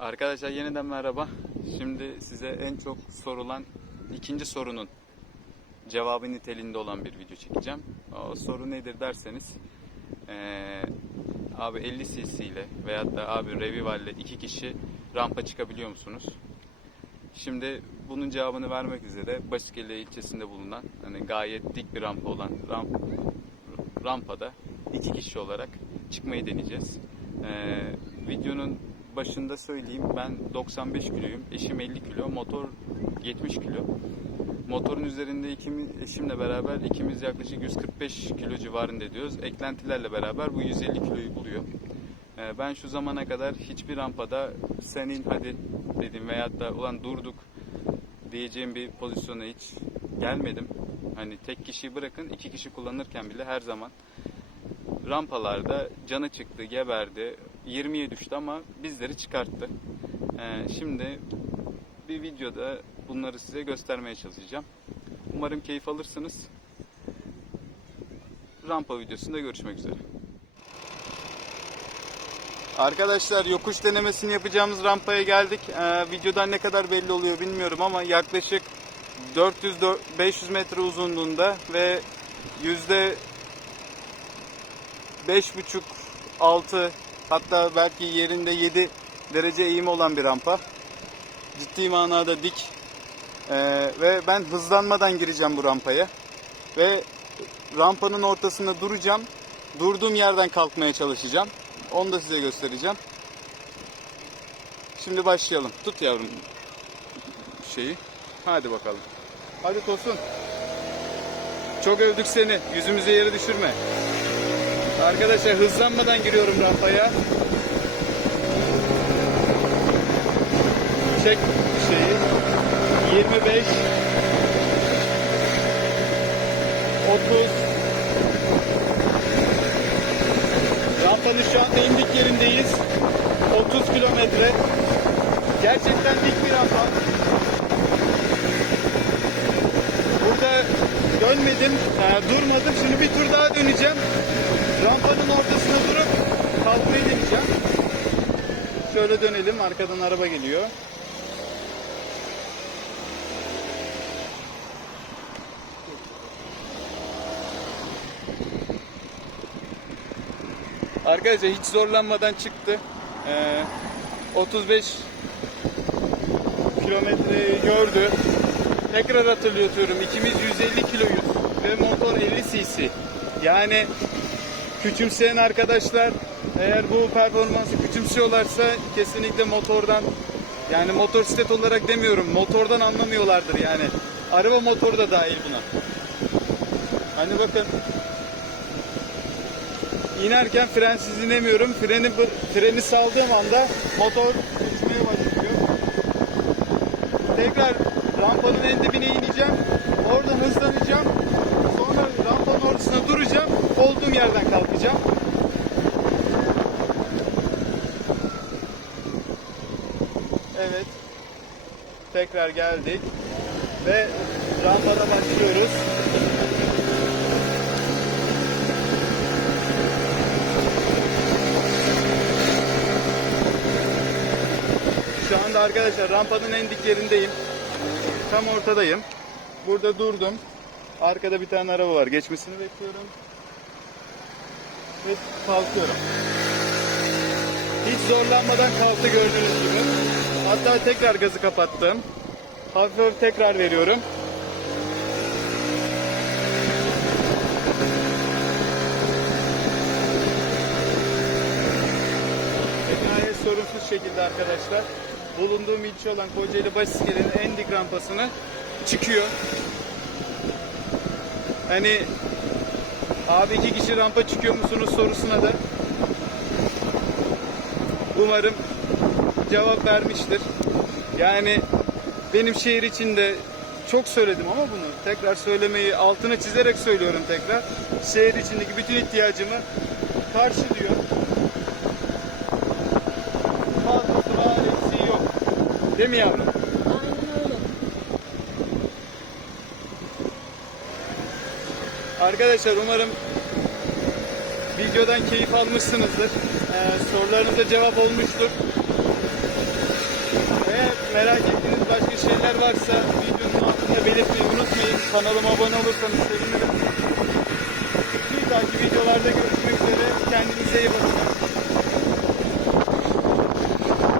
Arkadaşlar yeniden merhaba. Şimdi size en çok sorulan ikinci sorunun cevabı niteliğinde olan bir video çekeceğim. O soru nedir derseniz eee, abi 50 cc ile veyahut da abi Revival ile iki kişi rampa çıkabiliyor musunuz? Şimdi bunun cevabını vermek üzere Başkele ilçesinde bulunan hani gayet dik bir rampa olan ramp, rampada iki kişi olarak çıkmayı deneyeceğiz. Ee, videonun başında söyleyeyim ben 95 kiloyum, eşim 50 kilo, motor 70 kilo. Motorun üzerinde ikimiz, eşimle beraber ikimiz yaklaşık 145 kilo civarında ediyoruz. Eklentilerle beraber bu 150 kiloyu buluyor. Ee, ben şu zamana kadar hiçbir rampada senin hadi dedim veyahut da ulan durduk diyeceğim bir pozisyona hiç gelmedim. Hani tek kişiyi bırakın iki kişi kullanırken bile her zaman rampalarda canı çıktı, geberdi. 20'ye düştü ama bizleri çıkarttı. Ee, şimdi bir videoda bunları size göstermeye çalışacağım. Umarım keyif alırsınız. Rampa videosunda görüşmek üzere. Arkadaşlar yokuş denemesini yapacağımız rampaya geldik. Ee, videodan ne kadar belli oluyor bilmiyorum ama yaklaşık 400-500 metre uzunluğunda ve yüzde 5,5-6 hatta belki yerinde 7 derece eğimi olan bir rampa. Ciddi manada dik. Ee, ve ben hızlanmadan gireceğim bu rampaya. Ve rampanın ortasında duracağım. Durduğum yerden kalkmaya çalışacağım. Onu da size göstereceğim. Şimdi başlayalım. Tut yavrum şeyi. Hadi bakalım. Hadi Tosun. Çok övdük seni. Yüzümüze yere düşürme. Arkadaşlar hızlanmadan giriyorum rampaya. Çek şeyi. 25 30 Rampanın şu anda indik yerindeyiz. 30 kilometre. Gerçekten dik bir rampa. Burada dönmedim, e, durmadım. Şimdi bir tur daha döneceğim. Rampanın ortasına durup kalkmayı deneyeceğim. Şöyle dönelim. Arkadan araba geliyor. Arkadaşlar hiç zorlanmadan çıktı. Ee, 35 kilometreyi gördü. Tekrar hatırlatıyorum. İkimiz 150 kiloyuz ve motor 50 cc. Yani küçümseyen arkadaşlar eğer bu performansı küçümsüyorlarsa kesinlikle motordan yani motosiklet olarak demiyorum motordan anlamıyorlardır yani. Araba motoru da dahil buna. Hani bakın inerken frensiz inemiyorum. Freni freni saldığım anda motor uçmaya başlıyor. Tekrar rampanın en dibine ineceğim. Oradan hızlanacağım. Sonra rampanın ortasına duracağım. Olduğum yerden kalkacağım. Evet. Tekrar geldik. Ve rampada başlıyoruz. Şu anda arkadaşlar rampanın en dik yerindeyim. Tam ortadayım. Burada durdum. Arkada bir tane araba var. Geçmesini bekliyorum. Ve kalkıyorum. Hiç zorlanmadan kalktı gördüğünüz gibi. Hatta tekrar gazı kapattım. Hafif hafif tekrar veriyorum. Ve gayet sorunsuz şekilde arkadaşlar bulunduğum ilçe olan Kocaeli Başiskele'nin en dik rampasını çıkıyor. Hani abi iki kişi rampa çıkıyor musunuz sorusuna da umarım cevap vermiştir. Yani benim şehir içinde çok söyledim ama bunu tekrar söylemeyi altına çizerek söylüyorum tekrar. Şehir içindeki bütün ihtiyacımı karşılıyor. Fazlası var, yok. Değil mi yavrum? Arkadaşlar umarım videodan keyif almışsınızdır. Ee, sorularınıza cevap olmuştur. Ve merak ettiğiniz başka şeyler varsa videonun altında belirtmeyi unutmayın. Kanalıma abone olursanız sevinirim. Bir dahaki videolarda görüşmek üzere. Kendinize iyi bakın.